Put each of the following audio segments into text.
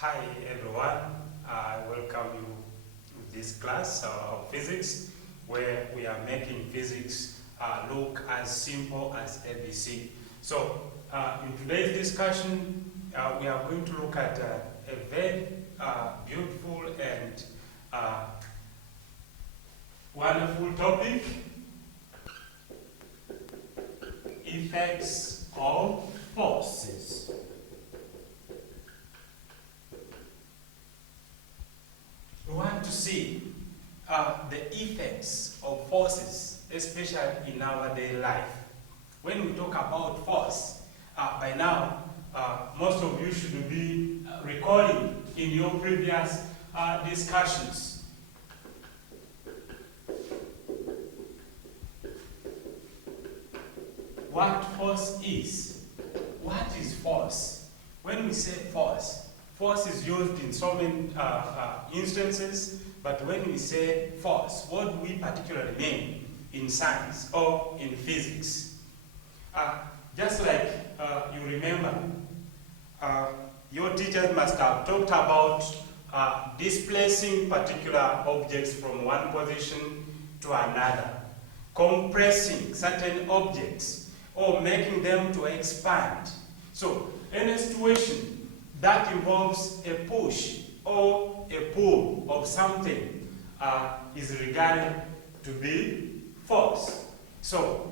Hi everyone, I welcome you to this class of physics where we are making physics look as simple as ABC. So in today's discussion we are going to look at a very beautiful and wonderful topic: effects of forces. We want to see the effects of forces, especially in our daily life. When we talk about force, by now, most of you should be recalling in your previous discussions. What force is? What is force? When we say force, force is used in so many instances, but when we say force, what do we particularly mean in science or in physics? Just like you remember, your teachers must have talked about displacing particular objects from one position to another, compressing certain objects, or making them to expand. So, in a situation that involves a push or a pull of something is regarded to be force. So,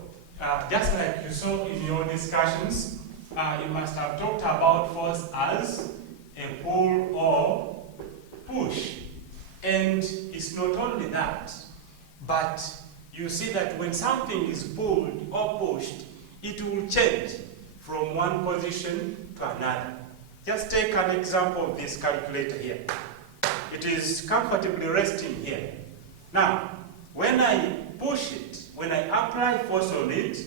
just like you saw in your discussions, you must have talked about force as a pull or push. And it's not only that, but you see that when something is pulled or pushed, it will change from one position to another. Just take an example of this calculator here. It is comfortably resting here. Now, when I push it, when I apply force on it,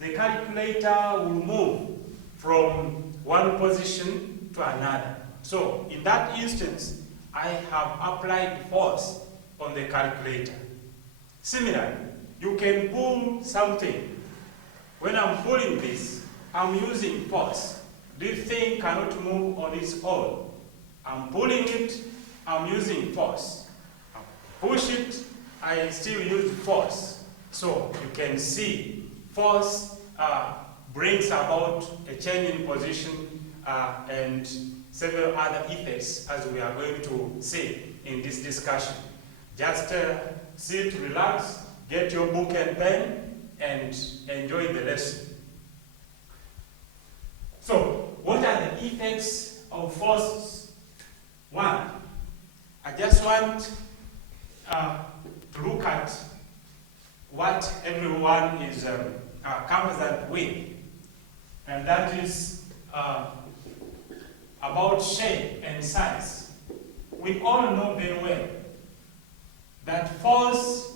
the calculator will move from one position to another. So, in that instance, I have applied force on the calculator. Similarly, you can pull something. When I'm pulling this, I'm using force. This thing cannot move on its own. I'm pulling it, I'm using force. I push it, I still use force. So you can see force brings about a change in position and several other effects, as we are going to see in this discussion. Just sit, relax, get your book and pen, and enjoy the lesson. So, what are the effects of forces? One, I just want to look at what everyone is conversant with, and that is about shape and size. We all know very well that force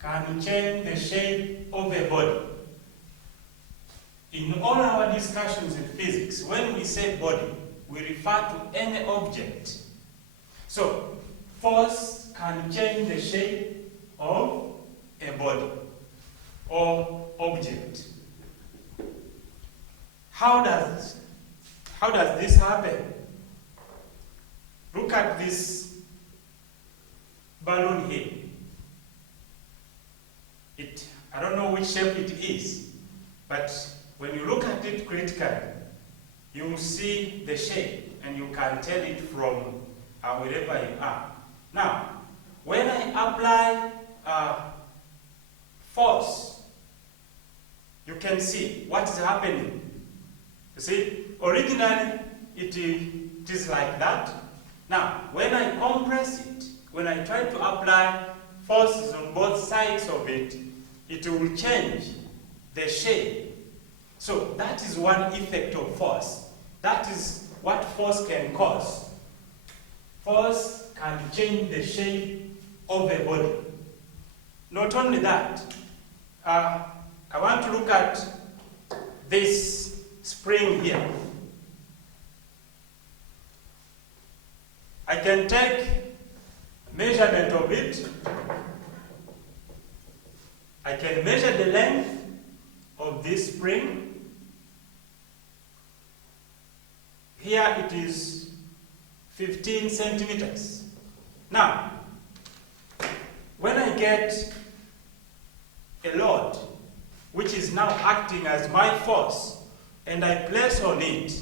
can change the shape of a body. In all our discussions in physics, when we say body, we refer to any object. So, force can change the shape of a body or object. How does this happen? Look at this balloon here. I don't know which shape it is, but when you look at it critically, you will see the shape and you can tell it from wherever you are. Now, when I apply force, you can see what is happening. You see, originally it is like that. Now, when I compress it, when I try to apply forces on both sides of it, it will change the shape. So that is one effect of force. That is what force can cause. Force can change the shape of a body. Not only that, I want to look at this spring here. I can take measurement of it. I can measure the length of this spring. Here it is 15 centimeters. Now, when I get a load, which is now acting as my force, and I place on it,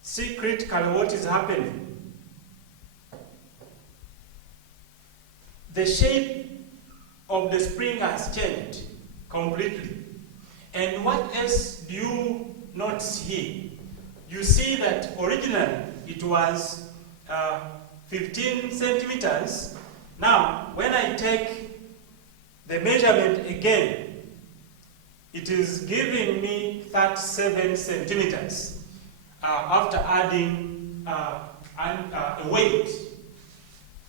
see critically what is happening. The shape of the spring has changed completely. And what else do you notice here? You see that originally it was 15 centimeters. Now, when I take the measurement again, it is giving me 37 centimeters after adding a weight.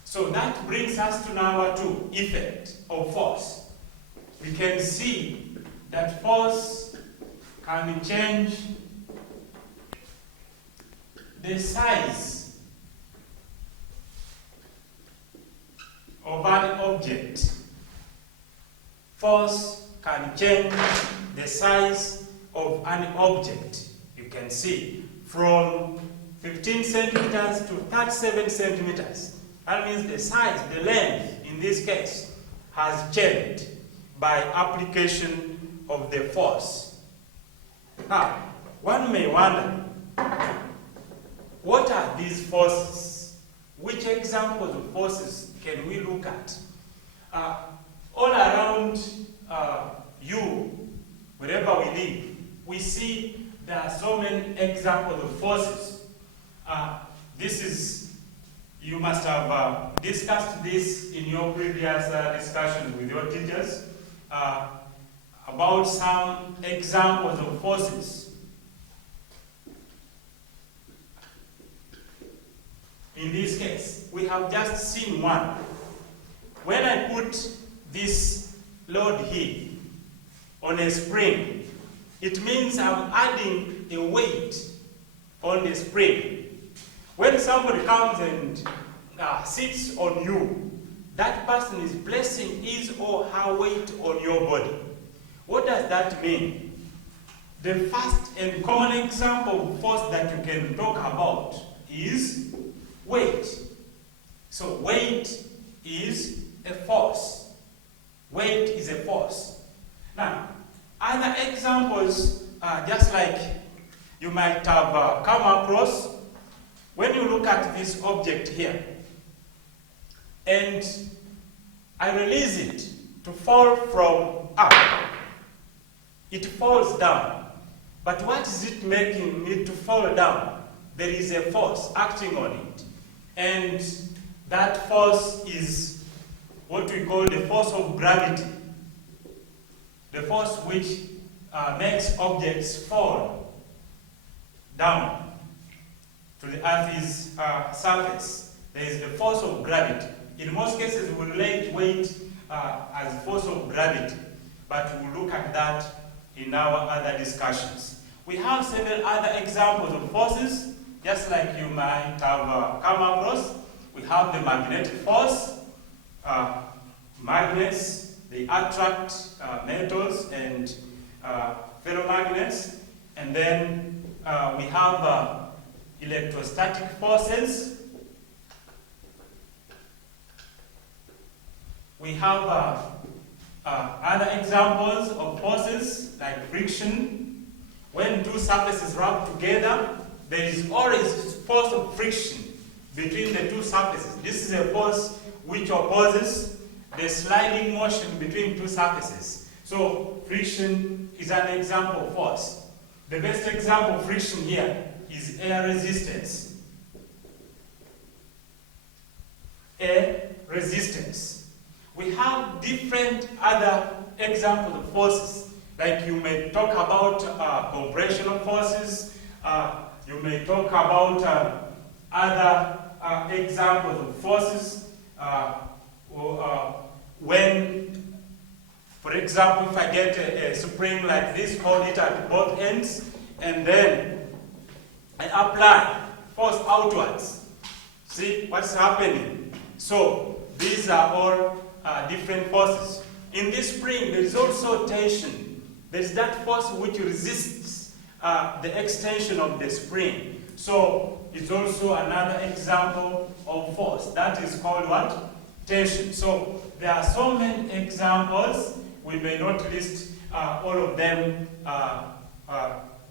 So that brings us to number 2, effect of force. We can see that force can change the size of an object. Force can change the size of an object. You can see from 15 centimeters to 37 centimeters. That means the size, the length, in this case, has changed by application of the force. Now, one may wonder, what are these forces? Which examples of forces can we look at? All around you, wherever we live, we see there are so many examples of forces. You must have discussed this in your previous discussions with your teachers about some examples of forces. In this case, we have just seen one. When I put this load here on a spring, it means I'm adding a weight on the spring. When somebody comes and sits on you, that person is placing his or her weight on your body. What does that mean? The first and common example of force that you can talk about is weight. So weight is a force. Weight is a force. Now, other examples, just like you might have come across, when you look at this object here, and I release it to fall from up, it falls down. But what is it making it to fall down? There is a force acting on it. And that force is what we call the force of gravity. The force which makes objects fall down to the Earth's surface. There is the force of gravity. In most cases, we relate weight as force of gravity, but we'll look at that in our other discussions. We have several other examples of forces, just like you might have come across. We have the magnetic force. Magnets, they attract metals and ferromagnets. And then we have electrostatic forces. We have other examples of forces like friction. When two surfaces rub together, there is always force of friction between the two surfaces. This is a force which opposes the sliding motion between two surfaces. So friction is an example of force. The best example of friction here is air resistance. Air resistance. We have different other examples of forces. Like you may talk about compressional forces. You may talk about other examples of forces. When, for example, if I get a spring like this, hold it at both ends, and then I apply force outwards. See what's happening? So these are all different forces. in this spring, there is also tension. There is that force which resists the extension of the spring. So it's also another example of force. That is called what? Tension. So there are so many examples. We may not list all of them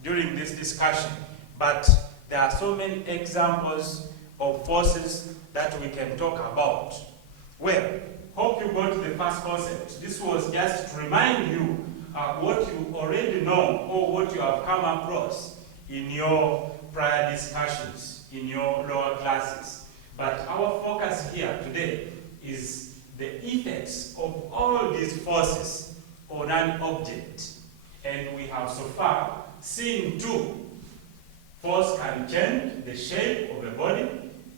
during this discussion, but there are so many examples of forces that we can talk about. Well, hope you got the first concept. This was just to remind you what you already know or what you have come across in your prior discussions, in your lower classes. But our focus here today is the effects of all these forces on an object. And we have so far seen two. Force can change the shape of a body,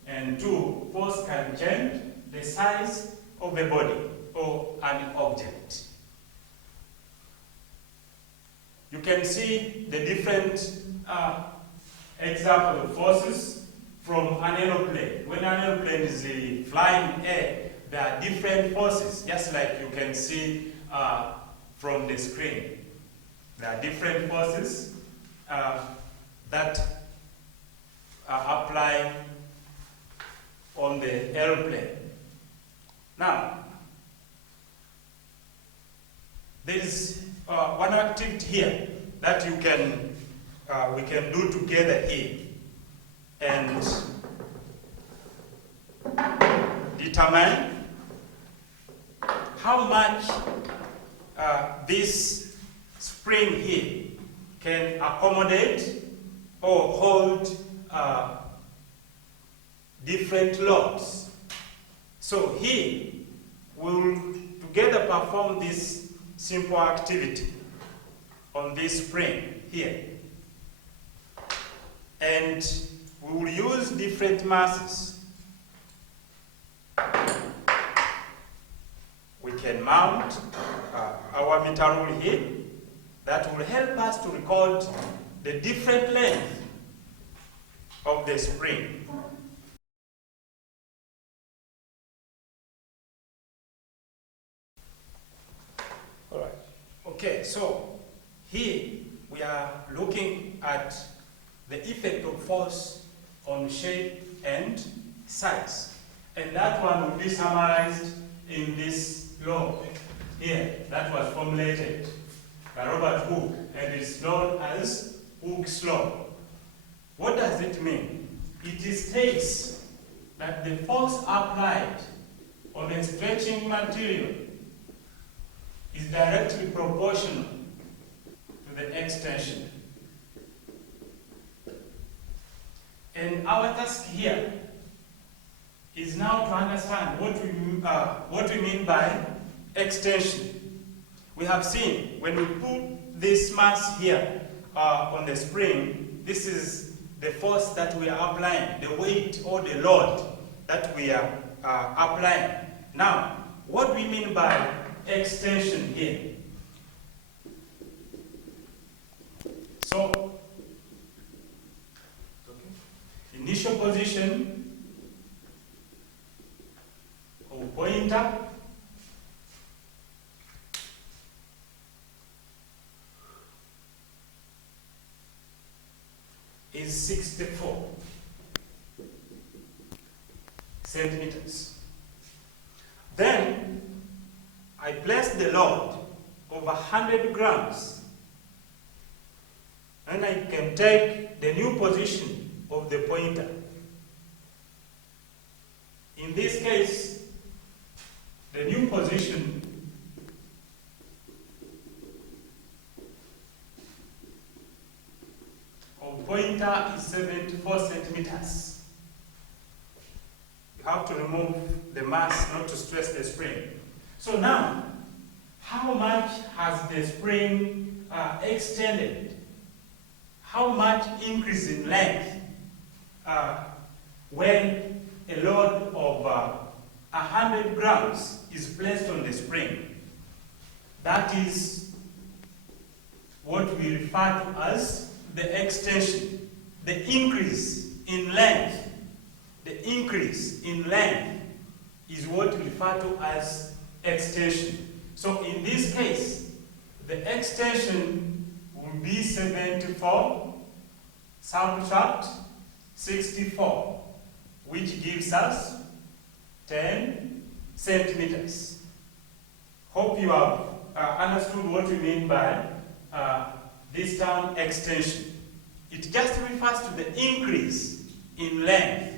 and two, force can change the size of a body or an object. You can see the different examples of forces from an aeroplane. When an aeroplane is flying in air, there are different forces, just like you can see from the screen. There are different forces that are applying on the aeroplane. Now, there is one activity here that we can do together here and determine how much this spring here can accommodate or hold different loads. So here we'll together perform this simple activity on this spring here. And we will use different masses. We can mount our meter rule here that will help us to record the different length of the spring. All right. Okay, so here we are looking at the effect of force on shape and size. And that one will be summarized in this law here that was formulated by Robert Hooke, and is known as Hooke's law. What does it mean? It states that the force applied on a stretching material is directly proportional to the extension. And our task here is now to understand what we mean by extension. We have seen when we put this mass here on the spring, this is the force that we are applying, the weight or the load that we are applying. Now, what do we mean by extension here? So, initial position of pointer is 64 centimeters. Then I place the load of 100 grams, and I can take the new position of the pointer. In this case, the new position of pointer is 74 centimeters. You have to remove the mass not to stress the spring. So now, how much has the spring extended? How much increase in length when a load of 100 grams is placed on the spring? That is what we refer to as the extension, the increase in length. The increase in length is what we refer to as extension. So in this case, the extension will be 74 subtract 64, which gives us 10 centimeters. Hope you have understood what we mean by this term extension. It just refers to the increase in length,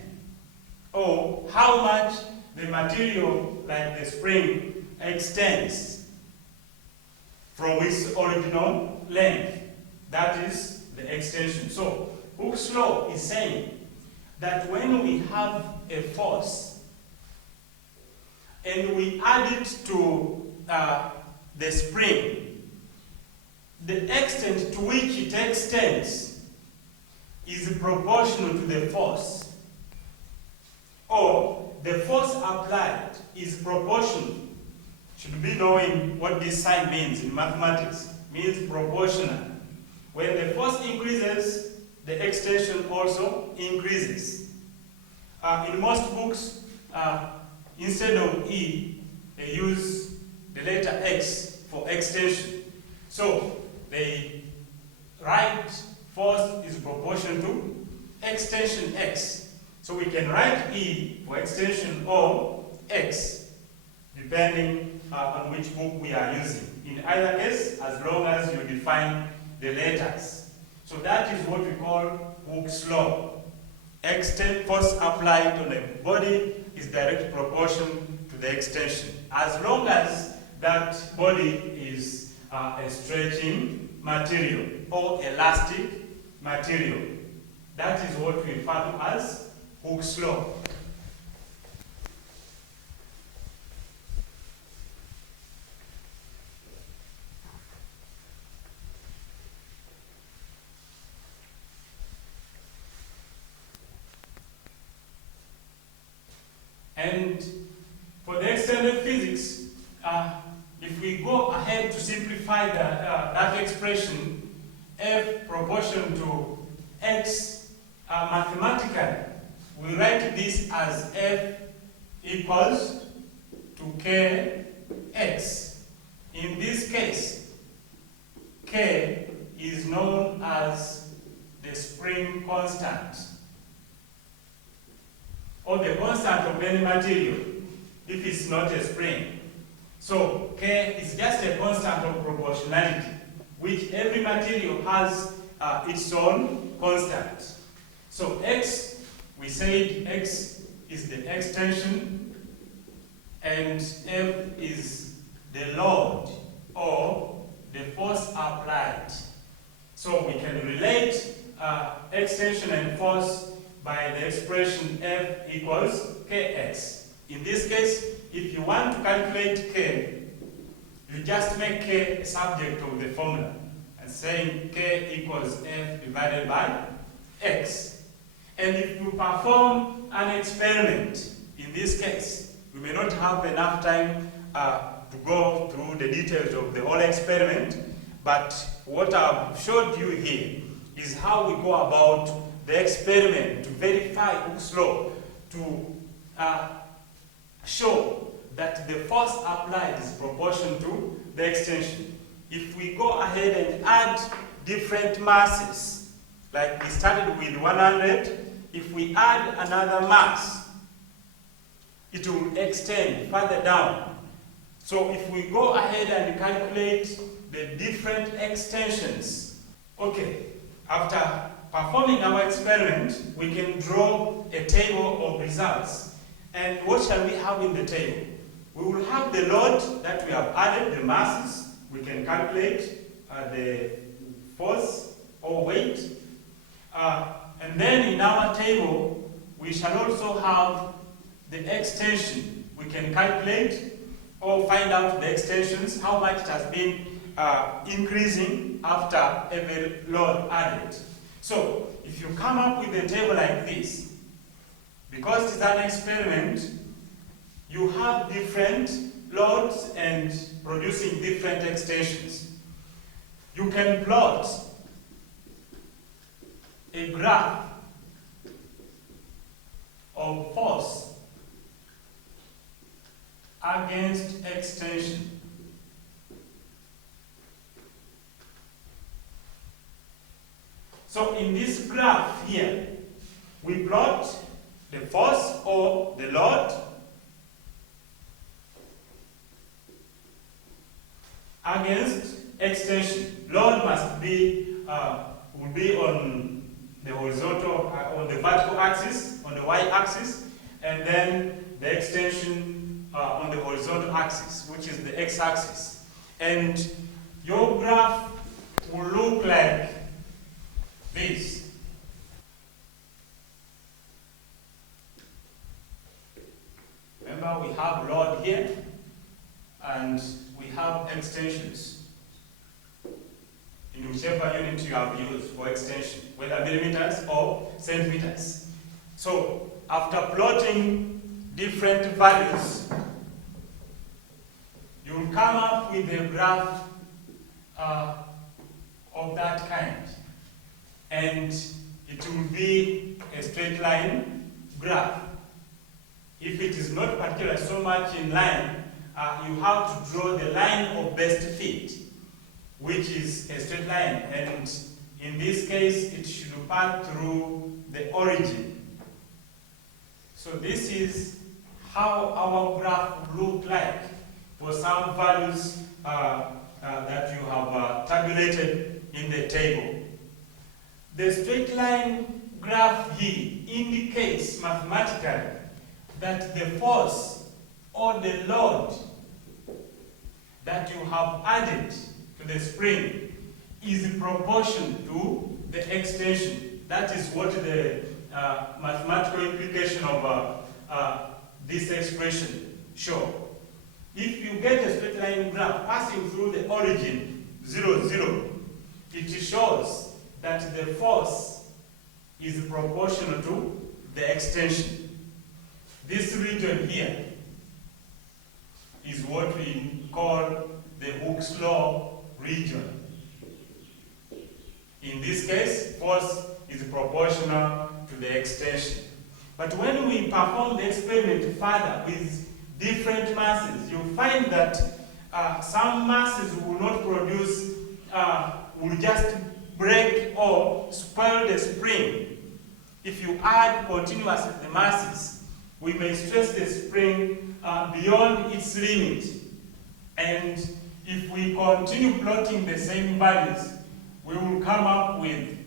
or how much the material, like the spring, extends from its original length. That is the extension. So Hooke's law is saying that when we have a force and we add it to the spring, the extent to which it extends is proportional to the force, or the force applied is proportional. Should be knowing what this sign means in mathematics. It means proportional. When the force increases, the extension also increases. In most books, instead of E, they use the letter X for extension. So they write force is proportional to extension X. So we can write E for extension or X, depending on which book we are using. In either case, as long as you define the letters. So that is what we call Hooke's law. Extent force applied on a body is direct proportion to the extension, as long as that body is a stretching material or elastic material. That is what we refer to as Hooke's law. And for the extended physics, if we go ahead to simplify that expression, F proportion to X, mathematically, we write this as F equals to Kx. In this case, K is known as the spring constant, or the constant of any material, if it's not a spring. So K is just a constant of proportionality, which every material has its own constant. So X, we said X is the extension, and F is the load, or the force applied. So we can relate extension and force by the expression F equals Kx. In this case, if you want to calculate K, you just make K a subject of the formula and saying K equals F divided by X. And if you perform an experiment, in this case, we may not have enough time to go through the details of the whole experiment, but what I've showed you here is how we go about the experiment to verify Hooke's law, to show that the force applied is proportional to the extension. If we go ahead and add different masses, like we started with 100, if we add another mass, it will extend further down. So if we go ahead and calculate the different extensions, okay, after performing our experiment, we can draw a table of results. And what shall we have in the table? We will have the load that we have added, the masses. We can calculate the force or weight. And then in our table, we shall also have the extension. We can calculate or find out the extensions, how much it has been increasing after every load added. So, if you come up with a table like this, because it's an experiment, you have different loads and producing different extensions. You can plot a graph of force against extension. So in this graph here, we plot the force or the load against extension. Load must be will be on the horizontal, on the vertical axis, on the y-axis, and then the extension on the horizontal axis, which is the x-axis. And your graph will look like this. Remember, we have load here, and we have extensions in whichever unit you have used for extension, whether millimeters or centimeters. So, after plotting different values, you will come up with a graph of that kind. And it will be a straight line graph. If it is not particularly so much in line, you have to draw the line of best fit, which is a straight line, and in this case it should pass through the origin. So this is how our graph will look like for some values that you have tabulated in the table. The straight line graph here indicates mathematically that the force or the load that you have added to the spring is in proportion to the extension. That is what the mathematical implication of this expression show. If you get a straight line graph passing through the origin 0, 0, it shows that the force is proportional to the extension. This region here is what we call the Hooke's law region. In this case, force is proportional to the extension. But when we perform the experiment further with different masses, you'll find that some masses will not produce, will just break or spoil the spring. If you add continuously the masses, we may stress the spring beyond its limit. And if we continue plotting the same values, we will come up with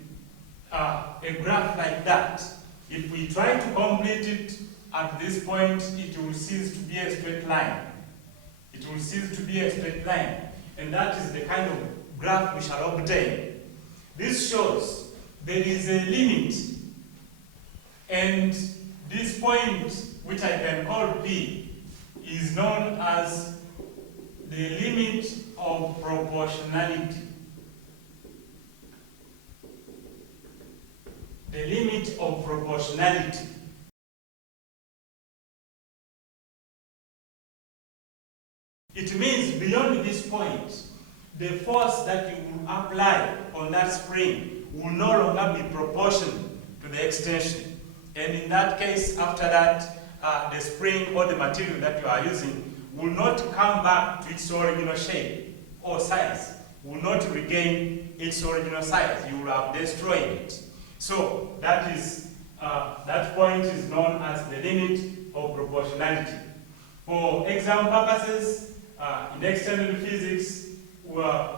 a graph like that. If we try to complete it at this point, it will cease to be a straight line. It will cease to be a straight line. And that is the kind of graph we shall obtain. This shows there is a limit, and this point, which I can call P, is known as the limit of proportionality. The limit of proportionality. It means beyond this point, the force that you will apply on that spring will no longer be proportional to the extension. And in that case, after that, the spring or the material that you are using will not come back to its original shape or size, will not regain its original size. You will have destroyed it. So that is that point is known as the limit of proportionality. For exam purposes, in external physics,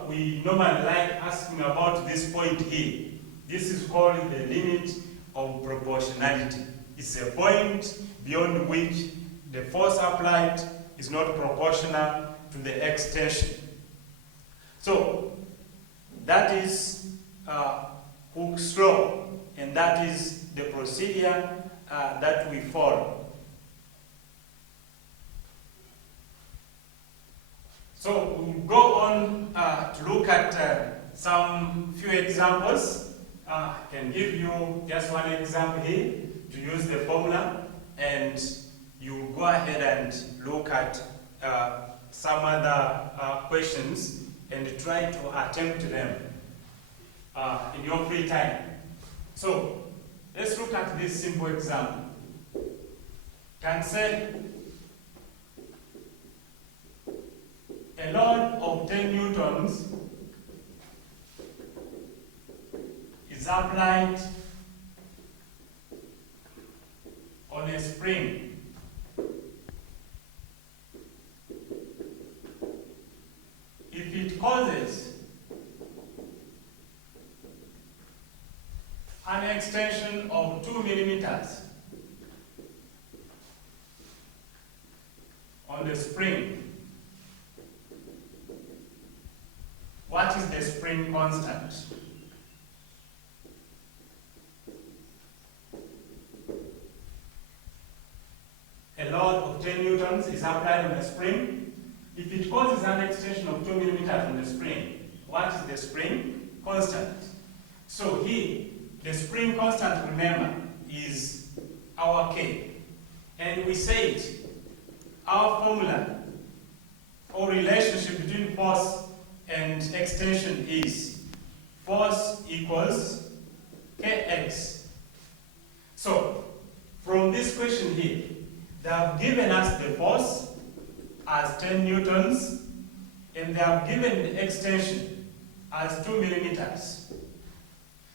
we normally like asking about this point here. This is called the limit of proportionality. It's a point beyond which the force applied is not proportional to the extension. So that is Hooke's law, and that is the procedure that we follow. So we'll go on to look at some few examples. I can give you just one example here to use the formula, and you go ahead and look at some other questions and try to attempt them in your free time. So let's look at this simple example. Can say a load of 10 newtons is applied on a spring, if it causes an extension of 2 millimeters on the spring, what is the spring constant? A load of 10 newtons is applied on the spring. If it causes an extension of 2 millimeters on the spring, what is the spring constant? So here, the spring constant, remember, is our K. And we said our formula or relationship between force and extension is force equals Kx. So, from this question here, they have given us the force as 10 newtons, and they have given the extension as 2 millimeters.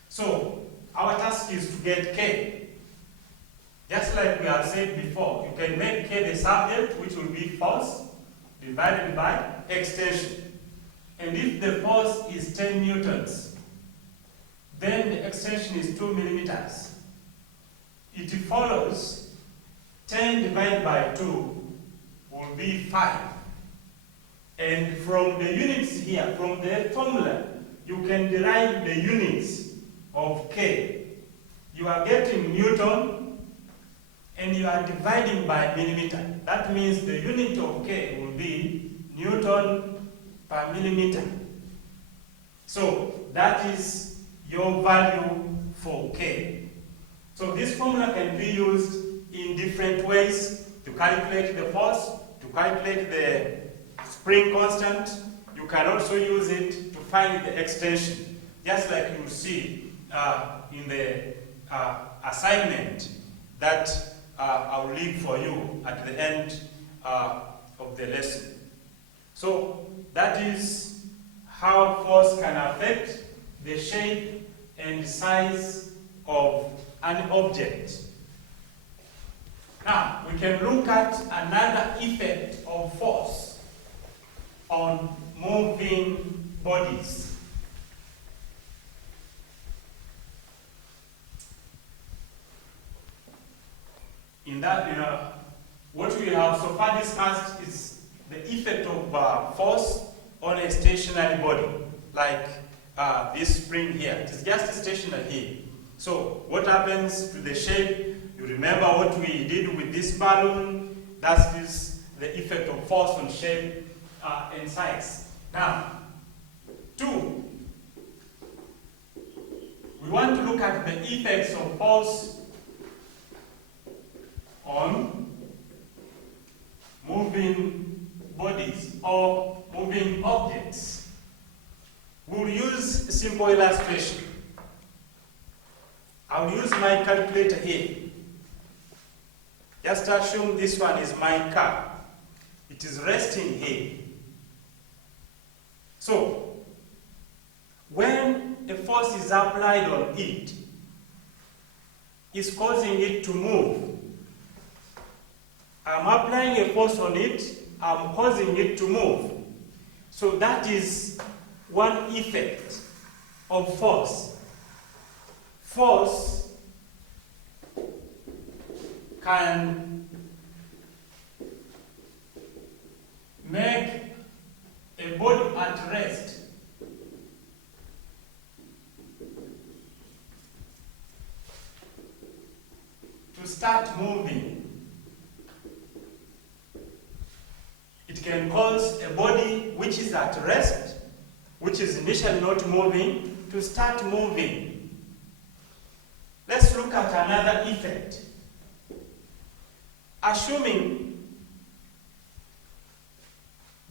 So, our task is to get K. Just like we have said before, you can make K the subject, which will be force, divided by extension. And if the force is 10 newtons, then the extension is 2 millimeters. It follows 10 divided by 2 will be 5. And from the units here, from the formula, you can derive the units of K. You are getting Newton and you are dividing by millimeter. That means the unit of K will be Newton per millimeter. So that is your value for K. So this formula can be used in different ways to calculate the force, to calculate the spring constant. You can also use it to find the extension, just like you see in the assignment that I will leave for you at the end of the lesson. So that is how force can affect the shape and size of an object. Now, we can look at another effect of force on moving bodies. In that, what we have so far discussed is the effect of force on a stationary body, like this spring here. It is just stationary here. So what happens to the shape? You remember what we did with this balloon? That is the effect of force on shape and size. Now, 2. We want to look at the effects of force on moving bodies or moving objects. We'll use a simple illustration. I'll use my calculator here. Just assume this one is my car. It is resting here. So, when a force is applied on it, it's causing it to move. I'm applying a force on it, I'm causing it to move. So that is one effect of force. Force can make a body at rest to start moving. It can cause a body which is at rest, which is initially not moving, to start moving. Let's look at another effect. Assuming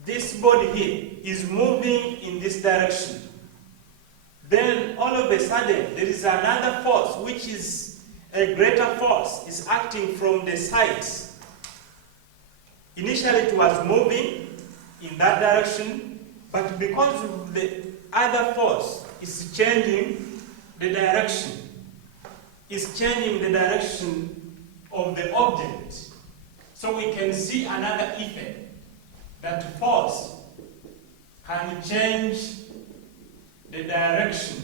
this body here is moving in this direction, then all of a sudden there is another force which is a greater force is acting from the sides. Initially it was moving in that direction, but because of the other force is changing the direction, is changing the direction of the object. So we can see another effect, that force can change the direction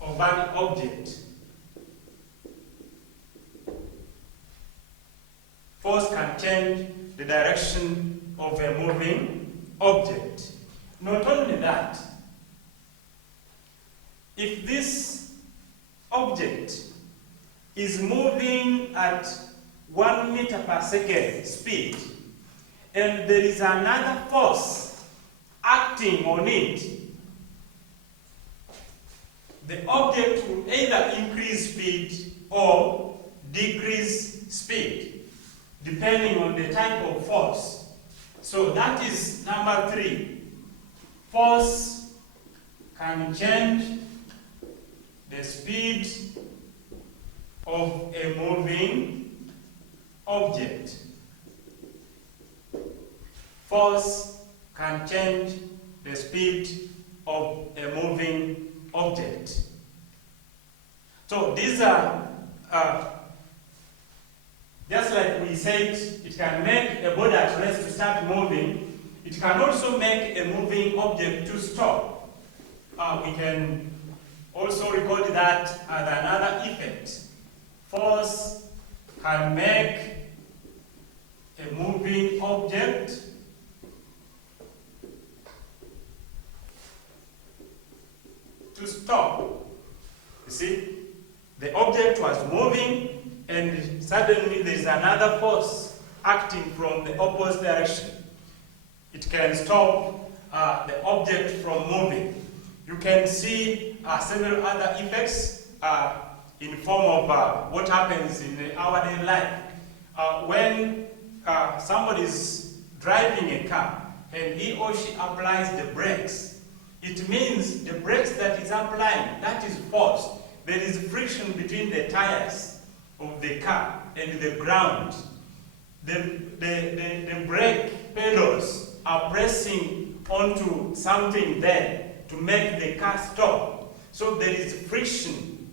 of an object. Force can change the direction of a moving object. Not only that, if this object is moving at 1 meter per second speed, and there is another force acting on it, the object will either increase speed or decrease speed, depending on the type of force. So that is number 3. Force can change the speed of a moving object. Force can change the speed of a moving object. So these are, just like we said, it can make a body at rest to start moving. It can also make a moving object to stop. We can also record that as another effect. Force can make a moving object to stop. You see, the object was moving and suddenly there is another force acting from the opposite direction. It can stop the object from moving. You can see several other effects in form of what happens in our daily life. When somebody is driving a car and he or she applies the brakes, it means the brakes that is applying, that is force. There is friction between the tires of the car and the ground. The brake pedals are pressing onto something there to make the car stop. So there is friction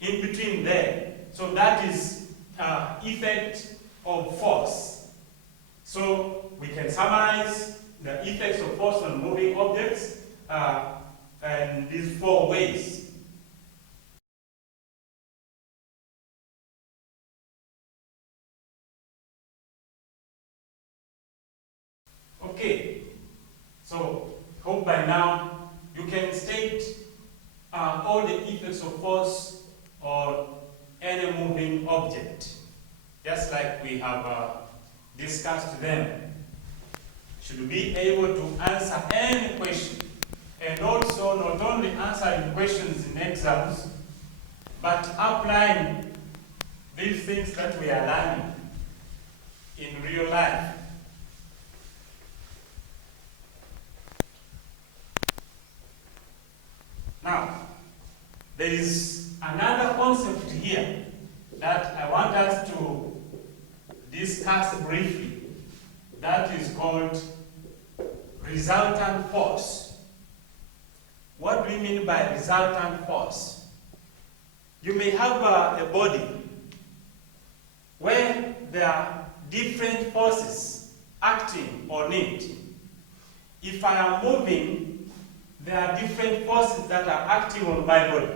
in between there. So that is effect of force. So we can summarize the effects of force on moving objects in these 4 ways. Okay, so hope by now you can state all the effects of force on any moving object, just like we have discussed them. Should be able to answer any question, and also not only answering questions in exams, but applying these things that we are learning in real life. Now, there is another concept here that I want us to discuss briefly, that is called resultant force. What do we mean by resultant force? You may have a body where there are different forces acting on it. If I am moving, there are different forces that are acting on my body.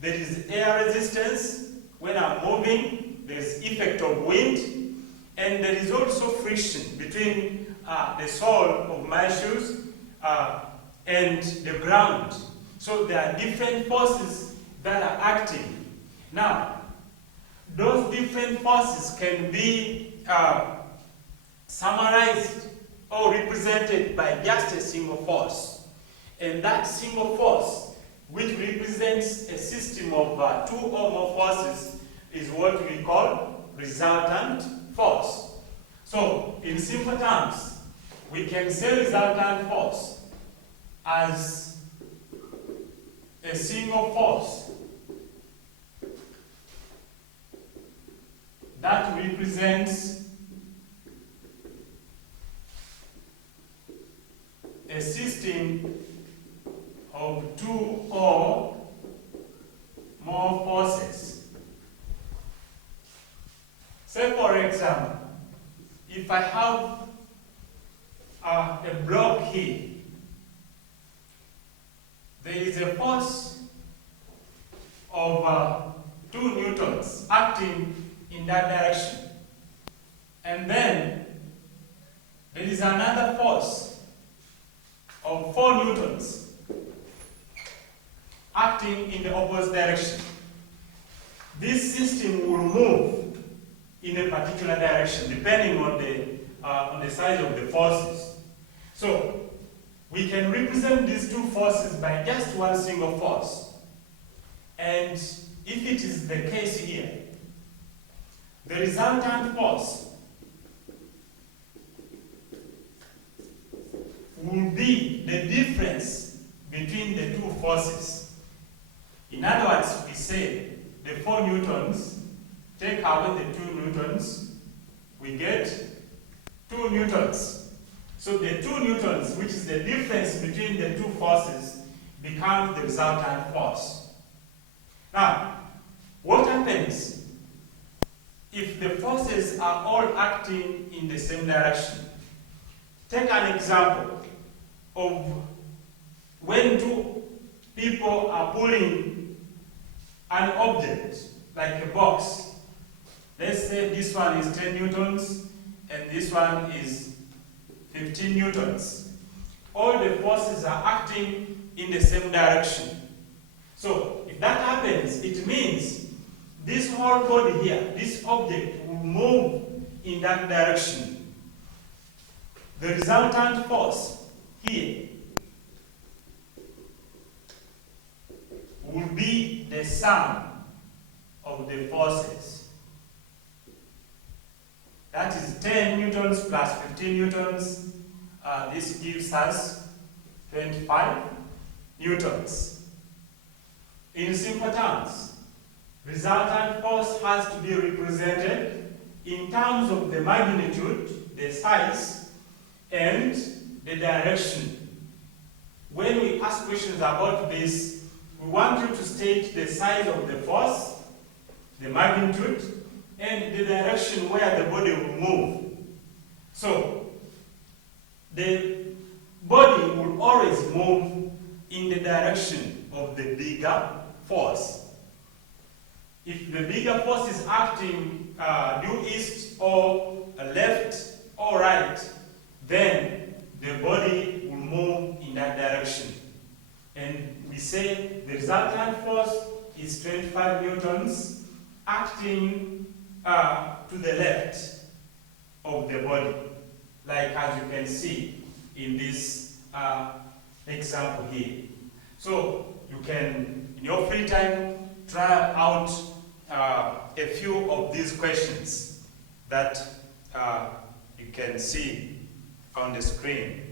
There is air resistance. When I'm moving, there is effect of wind, and there is also friction between the sole of my shoes and the ground. So there are different forces that are acting. Now, those different forces can be summarized or represented by just a single force. And that single force, which represents a system of 2 or more forces, is what we call resultant force. So, in simple terms, we can say resultant force as a single force that represents a system of two or more forces. Say for example, if I have a block here, there is a force of 2 newtons acting in that direction. And then there is another force of 4 newtons acting in the opposite direction. This system will move in a particular direction depending on the size of the forces. So we can represent these two forces by just one single force. And if it is the case here, the resultant force will be the difference between the two forces. In other words, we say the 4 newtons, take away the 2 newtons, we get 2 newtons. So the 2 newtons, which is the difference between the two forces, becomes the resultant force. Now, what happens if the forces are all acting in the same direction? Take an example of when 2 people are pulling an object, like a box. Let's say this one is 10 newtons and this one is 15 newtons. All the forces are acting in the same direction. So if that happens, it means this whole body here, this object will move in that direction. The resultant force here will be the sum of the forces. That is 10 newtons plus 15 newtons. This gives us 25 newtons. In simple terms, resultant force has to be represented in terms of the magnitude, the size, and the direction. When we ask questions about this, we want you to state the size of the force, the magnitude, and the direction where the body will move. So, the body will always move in the direction of the bigger force. If the bigger force is acting due east or left or right, then the body will move in that direction. And we say the resultant force is 25 newtons acting to the left of the body, like as you can see in this example here. So you can, in your free time, try out a few of these questions that you can see on the screen.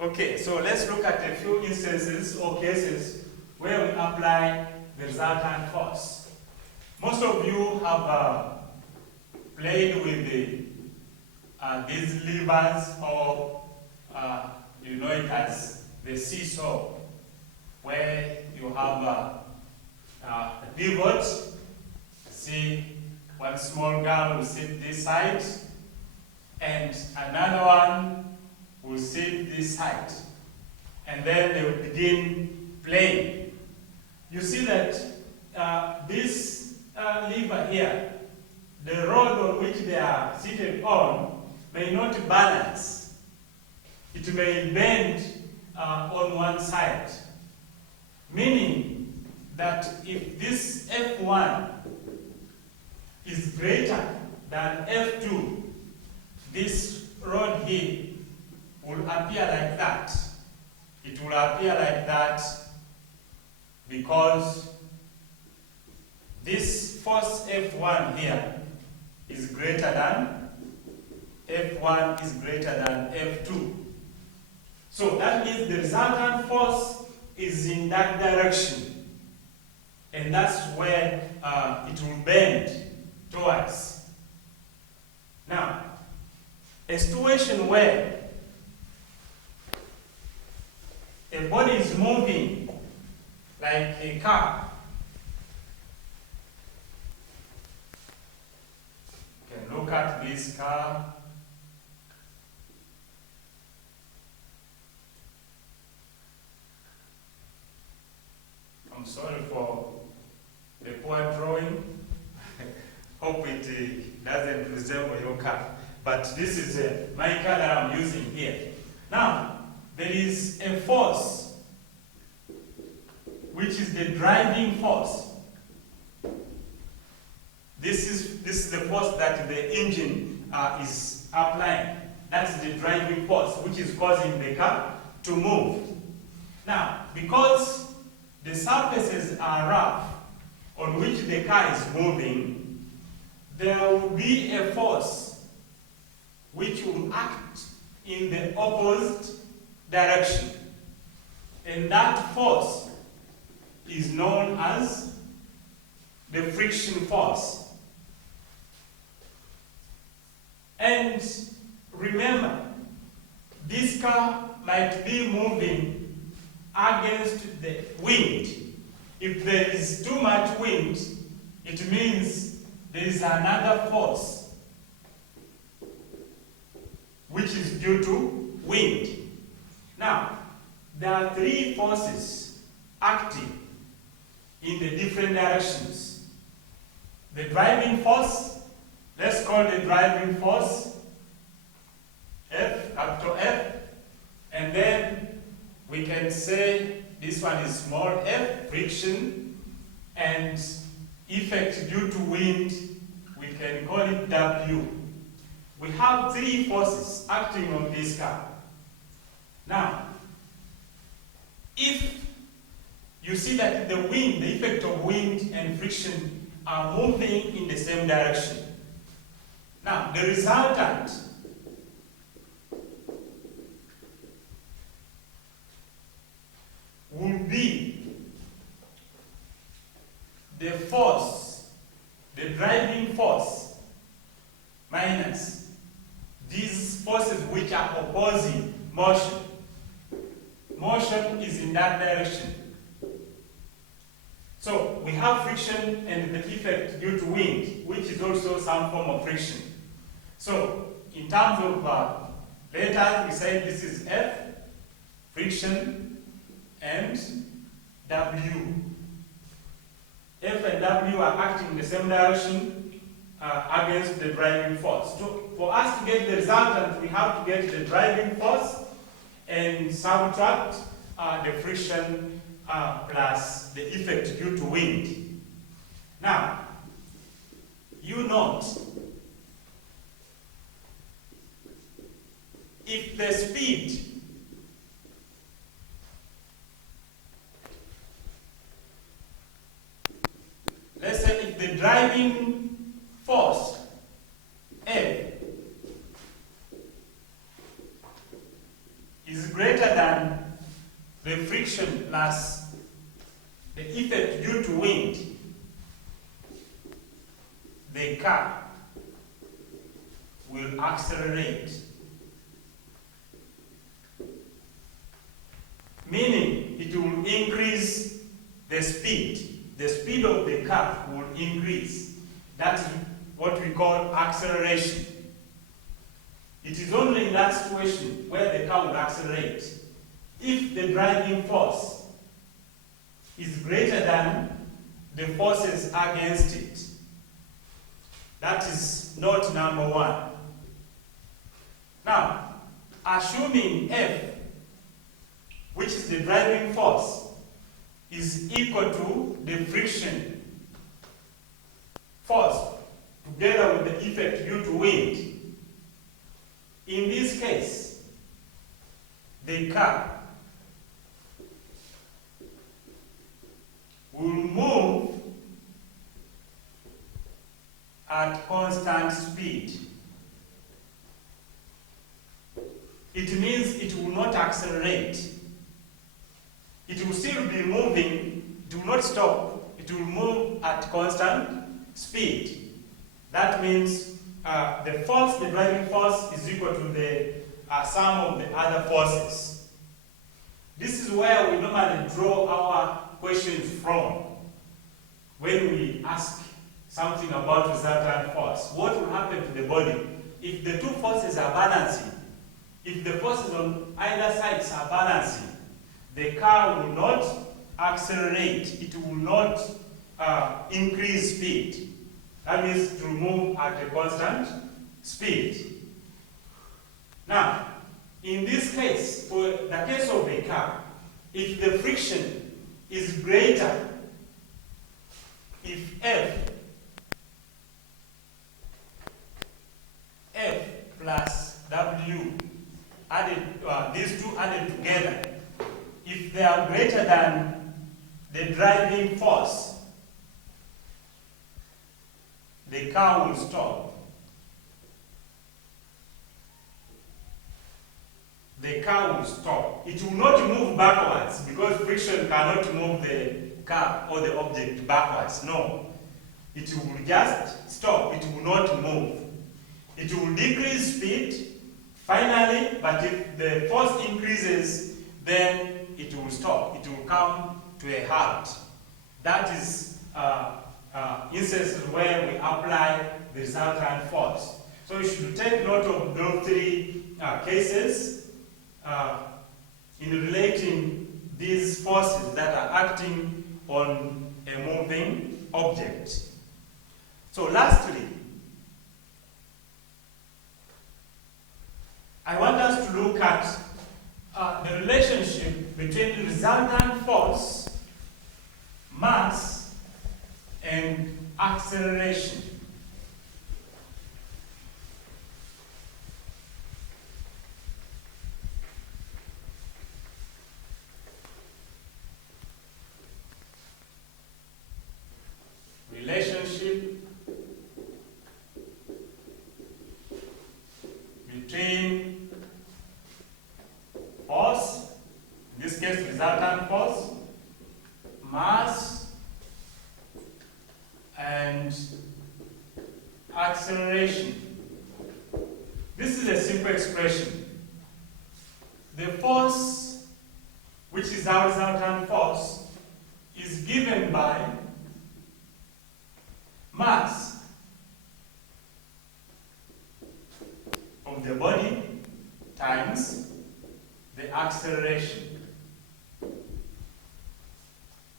Okay, so let's look at a few instances or cases where we apply the resultant force. Most of you have played with these levers, or you know it as the seesaw, where you have a pivot. See, one small girl will sit this side, and another one will sit this side, and then they will begin playing. You see that this lever here, the rod on which they are seated on, may not balance. It may bend on one side, meaning that if this F1 is greater than F2, this rod here will appear like that. It will appear like that because this force F1 here is greater than F1 is greater than F2. So that means the resultant force is in that direction, and that's where it will bend towards. a situation where a body is moving like a car. You can look at this car. I'm sorry for the poor drawing. Hope it doesn't resemble your car. But this is my car that I'm using here. Now, there is a force, which is the driving force. This is the force that the engine is applying. That's the driving force, which is causing the car to move. Now, because the surfaces are rough on which the car is moving, there will be a force which will act in the opposite direction. And that force is known as the friction force. And remember, this car might be moving against the wind. If there is too much wind, it means there is another force which is due to wind. Now, there are three forces acting in the different directions. The driving force, let's call the driving force F, capital F, and then we can say this one is small f, friction, and effect due to wind, we can call it W. We have three forces acting on this car. Now, if you see that the wind, the effect of wind and friction are moving in the same direction. Now, the resultant will be the force, the driving force, minus these forces which are opposing motion. Motion is in that direction. So we have friction and the effect due to wind, which is also some form of friction. So in terms of letters, we say this is F, friction, and W. F and W are acting in the same direction against the driving force. So for us to get the resultant, we have to get the driving force and subtract the friction plus the effect due to wind. Now, you note, if the speed let's say if the driving force F is greater than the friction plus the effect due to wind, the car will accelerate. Meaning it will increase the speed. The speed of the car will increase. That's what we call acceleration. It is only in that situation where the car will accelerate if the driving force is greater than the forces against it. That is note number one. Now, assuming F, which is the driving force, is equal to the friction force together with the effect due to wind. In this case, the car will move at constant speed. It means it will not accelerate. It will still be moving, it will not stop, it will move at constant speed. That means the driving force is equal to the sum of the other forces. This is where we normally draw our questions from when we ask something about resultant force. What will happen to the body if the two forces are balancing? If the forces on either sides are balancing, the car will not accelerate, it will not increase speed. That means to move at a constant speed. Now, in this case, for the case of a car, if the friction is greater, if F plus W added, these two added together, if they are greater than the driving force, the car will stop. The car will stop. It will not move backwards because friction cannot move the car or the object backwards. No. It will just stop. It will not move. It will decrease speed finally, but if the force increases, then it will stop. It will come to a halt. That is instances where we apply the resultant force. So you should take note of those three cases in relating these forces that are acting on a moving object. So lastly, I want us to look at the relationship between the resultant force, mass, and acceleration. Relationship between force, in this case resultant force, mass, and acceleration. This is a simple expression. The force, which is our resultant force, is given by mass of the body times the acceleration.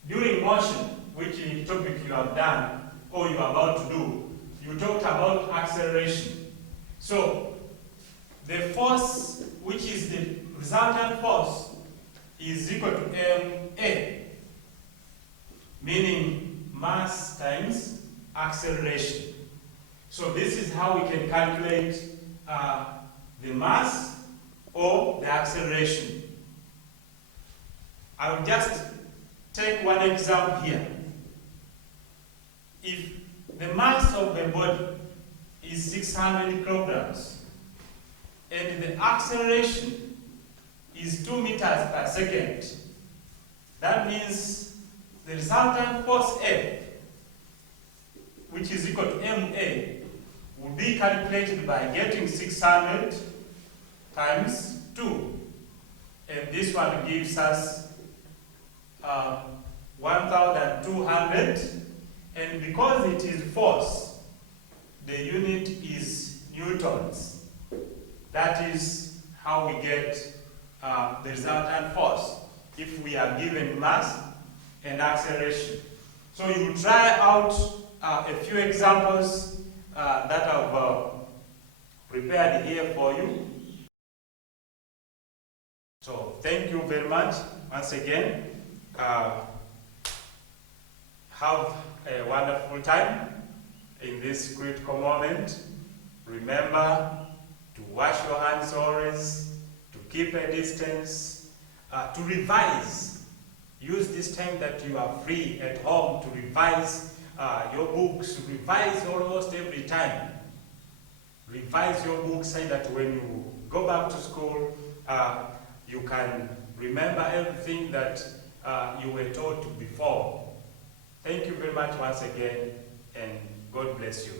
During motion, which topic you have done or you are about to do, you talked about acceleration. So the force, which is the resultant force, is equal to ma, meaning mass times acceleration. So this is how we can calculate the mass or the acceleration. I'll just take one example here. If the mass of the body is 600 kilograms and the acceleration is 2 meters per second, that means the resultant force F, which is equal to ma, will be calculated by getting 600 times 2. And this one gives us 1,200. And because it is force, the unit is newtons. That is how we get the resultant force if we are given mass and acceleration. So you try out a few examples that I've prepared here for you. So thank you very much once again. Have a wonderful time in this critical moment. Remember to wash your hands always, to keep a distance, to revise. Use this time that you are free at home to revise your books. Revise almost every time. Revise your books so that when you go back to school, you can remember everything that you were taught before. Thank you very much once again, and God bless you.